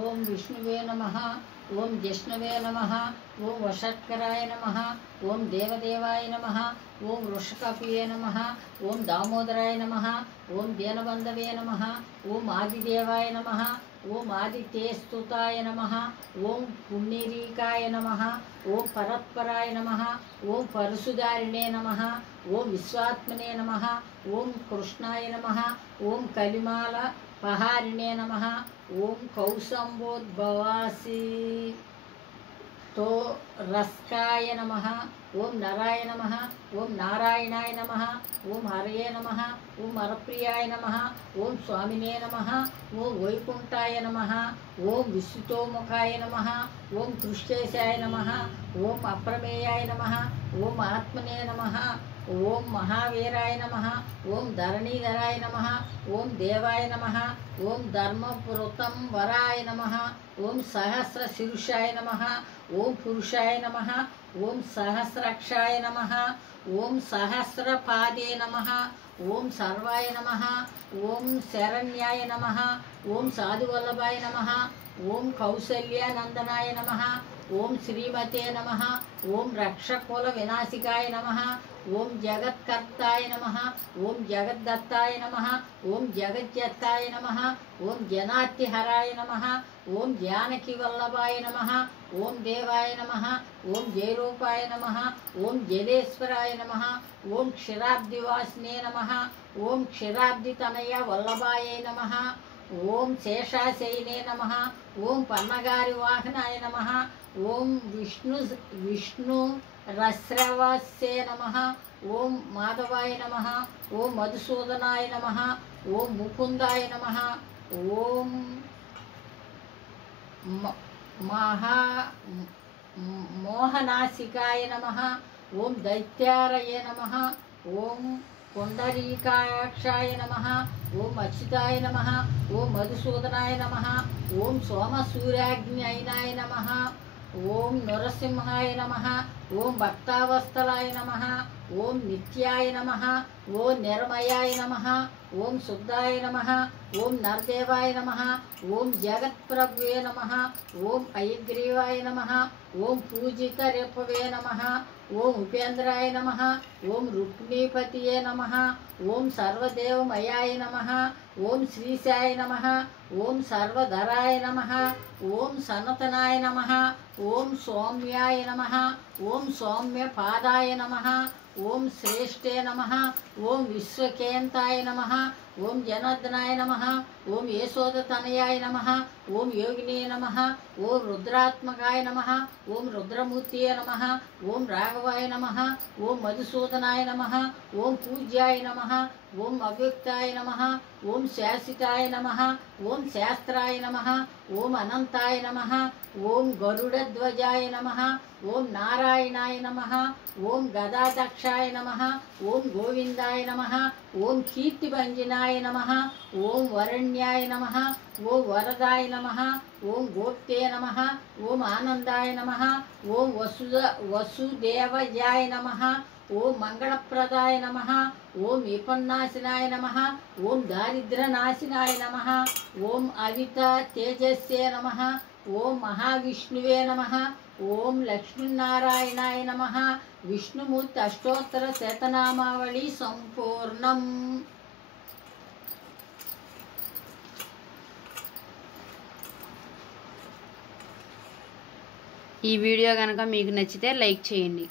ఓం విష్ణువే నమః. ఓం జిష్ణువే నమః. ఓం వషట్కరాయ నమః. ఓం దేవదేవాయ నమః. ఓం వృషకపియే నమః. ఓం దామోదరాయ నమః. ఓం దీనబంధవే నమః. ఓం ఆదిదేవాయ నమః. ఓం ఆదితేస్తుతాయ నమః. ఓం పుణ్యరీకాయ నమః. ఓం పరత్పరాయ నమః. ఓం పరశుధారిణే నమః. ఓం విశ్వాత్మనే నమః. ఓం కృష్ణాయ నమః. ఓం కలిమాల పహారిణే నమః. ఓం కౌసంబోద్భవాసి తో రస్కాయ నమః. ఓం నరాయ నమః. ఓం నారాయణాయ నమః. ఓం హరయే నమః. ఓం హరప్రియాయ నమః. ఓం స్వామినే నమః. ఓం వైకుంఠాయ నమః. ఓం విశ్రుతోముఖాయ నమః. ఓం కృష్ణేశాయ నమః. ఓం అప్రమేయాయ నమః. ఓం ఆత్మనే నమః. ఓం మహావీరాయ నమః. ఓం ధరణీధరాయ నమః. ఓం దేవాయ నమః. ఓం ధర్మపురుతం వరాయ నమః. ఓం సహస్ర శీర్షాయ నమః. ఓం పురుషాయ నమః. ఓం సహస్రాక్షాయ నమః. ఓం సహస్రపాదే నమః. ఓం సర్వాయ నమః. ఓం శరణ్యాయ నమః. ఓం సాధువల్లభాయ నమః. ఓం కౌసల్యానందనాయ నమః. ఓం శ్రీమతే నమః. ఓం రక్షకుల వినాశికాయ నమః. ఓం జగత్కర్తాయ నమః. ఓం జగద్దత్తాయ నమః. ఓం జగజ్జత్తాయ నమః. ఓం జనార్తిహరాయ నమః. ఓం జానకి వల్లభాయ నమః. ఓం దేవాయ నమః. ఓం జయరూపాయ నమః. ఓం జలేశ్వరాయ నమః. ఓం క్షీరాబ్దివాసినే నమః. ఓం క్షీరాబ్దితనయ వల్లభాయ నమః. ఓం శేషాశయనే నమః. ఓం పన్నగారి వాహనాయ నమః. ఓం విష్ణు రస్రవస్యే నమః. ఓం మాధవాయ నమః. ఓం మధుసూదనాయ నమః. ఓం ముకుందాయ నమః. ఓం మోహనాసికాయ నమః. ఓం దైత్యారయే నమః. ఓం పుండరీకాక్షాయ నమః. ఓం అచ్యుతాయ నమః. ఓం మధుసూదనాయ నమః. ఓం సోమసూర్యాగ్న్యయనాయ నమః. ఓం నరసింహాయ నమః. ఓం భక్తావస్థలాయ నమః. ఓం నిత్యాయ నమః. ఓం నిర్మయాయ నమః. ఓం శుద్ధాయ నమః. ఓం నరదేవాయ నమః. ఓం జగత్ప్రభువే నమః. ఓం అయగ్రీవాయ నమః. ఓం పూజిత రేపవే నమః. ఓం ఉపేంద్రాయ నమః. ఓం రుక్మిణీపతియే నమః. ఓం సర్వదేవమయాయ నమః. ఓం శ్రీశాయ నమః. ఓం సర్వధరాయ నమః. ఓం సనతనాయ నమః. ఓం సౌమ్యాయ నమః. ఓం సౌమ్యపాదాయ నమః. ఓం శ్రేష్ఠే నమః. ఓం విశ్వకేంతాయ నమః. ఓం జనార్దనాయ నమః. ఓం యశోదతనయాయ నమః. ఓం యోగినే నమః. ఓం రుద్రాత్మకాయ నమః. ఓం రుద్రమూర్తియే నమః. ఓం రాఘవాయ నమః. ఓం మధుసూదనాయ నమః. ఓం పూజ్యాయ నమః. ఓం అవ్యక్తాయ నమః. ఓం శాసితాయ నమః. ఓం శాస్త్రాయ నమః. ఓం అనంతాయ నమః. ఓం గరుడధ్వజాయ నమః. ఓం నారాయణాయ నమః. ఓం గదాదక్షాయ నమః. ఓం గోవిందాయ నమః. ఓం కీర్తిభంజనాయ నమః. ఓం వరణ్యాయ నమః. ఓం వరదాయ నమః. ఓం గోప్తే నమః. ఓం ఆనందాయ నమః. ఓం వసుదేవయాయ నమః. ఓం మంగళప్రదాయ నమః. ఓం విపన్నాశనాయ నమః. ఓం దారిద్ర్యనాశనాయ నమః. ఓం అవిత తేజస్యే నమః. ఓం మహావిష్ణువే నమః. ఓం లక్ష్మీనారాయణాయ నమః. విష్ణుమూర్తి అష్టోత్తర శతనామావళి సంపూర్ణం. ఈ వీడియో కనుక మీకు నచ్చితే లైక్ చేయండి.